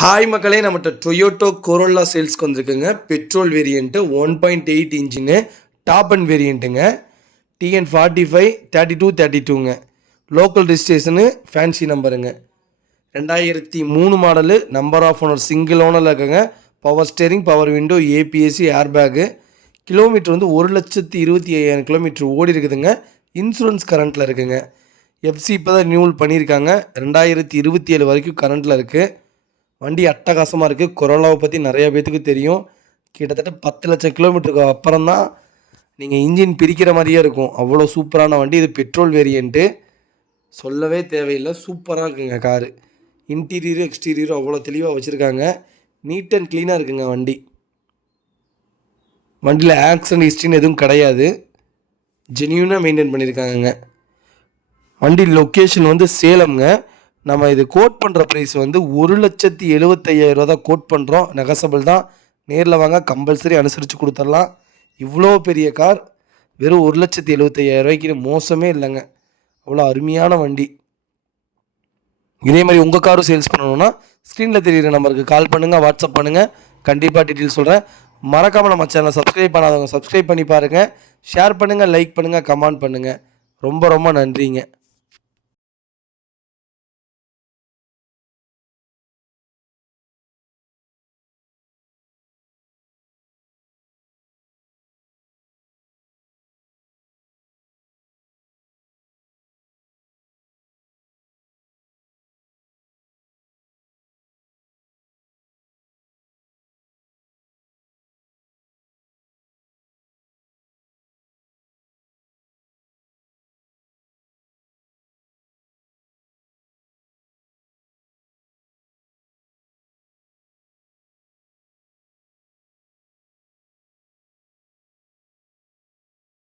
Hi மக்களே, நம்மகிட்ட Toyota Corolla சேல்ஸ்க்கு வந்திருக்குங்க. Petrol variant 1.8 engine top end வேரியண்ட்டுங்க. TN45 3232ங்க. லோக்கல் ரிஜிஸ்ட்ரேஷனு ஃபேன்சி நம்பருங்க. 2003 model. Number of owner single ஓனரில் இருக்குங்க. பவர் ஸ்டேரிங், பவர் விண்டோ, ஏபிஎஸ்சி, ஏர்பேகு. கிலோமீட்டர் வந்து 1,25,000 கிலோமீட்டர் ஓடி இருக்குதுங்க. இன்சூரன்ஸ் கரண்ட்டில் இருக்குங்க. எஃப்சி இப்போ தான் ரினியூவல் பண்ணியிருக்காங்க. 2027 வரைக்கும் கரண்ட்டில் இருக்குது. வண்டி அட்டகாசமாக இருக்குது. கொரோலாவை பற்றி நிறைய பேத்துக்கு தெரியும். கிட்டத்தட்ட 10 லட்சம் கிலோமீட்டருக்கு அப்புறம் தான் நீங்கள் இன்ஜின் பிரிக்கிற மாதிரியே இருக்கும். அவ்வளோ சூப்பரான வண்டி. இது பெட்ரோல் வேரியண்ட்டு, சொல்லவே தேவையில்லை. சூப்பராக இருக்குங்க காரு. இன்டீரியரும் எக்ஸ்டீரியரும் அவ்வளோ தெளிவாக வச்சுருக்காங்க. நீட் அண்ட் க்ளீனாக இருக்குங்க வண்டி. வண்டியில் ஆக்சிடென்ட் ஹிஸ்ட்ரின்னு எதுவும் கிடையாது. ஜென்யூனாக மெயின்டைன் பண்ணியிருக்காங்கங்க. வண்டி லொக்கேஷன் வந்து சேலம்ங்க. நம்ம இது கோட் பண்ணுற ப்ரைஸ் வந்து 1,75,000 தான் கோட் பண்ணுறோம். நெகசபிள் தான். நேரில் வாங்க, கம்பல்சரி அனுசரித்து கொடுத்துடலாம். இவ்வளோ பெரிய கார் வெறும் 1,75,000 மோசமே இல்லைங்க. அவ்வளோ அருமையான வண்டி. இதே மாதிரி உங்கள் காரும் சேல்ஸ் பண்ணணுன்னா ஸ்க்ரீனில் தெரிகிற நம்பருக்கு கால் பண்ணுங்கள், வாட்ஸ்அப் பண்ணுங்கள். கண்டிப்பாக டீட்டெயில் சொல்கிறேன். மறக்காமல் நம்ம சேனலை சப்ஸ்கிரைப் பண்ணாதவங்க சப்ஸ்கிரைப் பண்ணி பாருங்கள். ஷேர் பண்ணுங்கள், லைக் பண்ணுங்கள், கமெண்ட் பண்ணுங்கள். ரொம்ப ரொம்ப நன்றிங்க.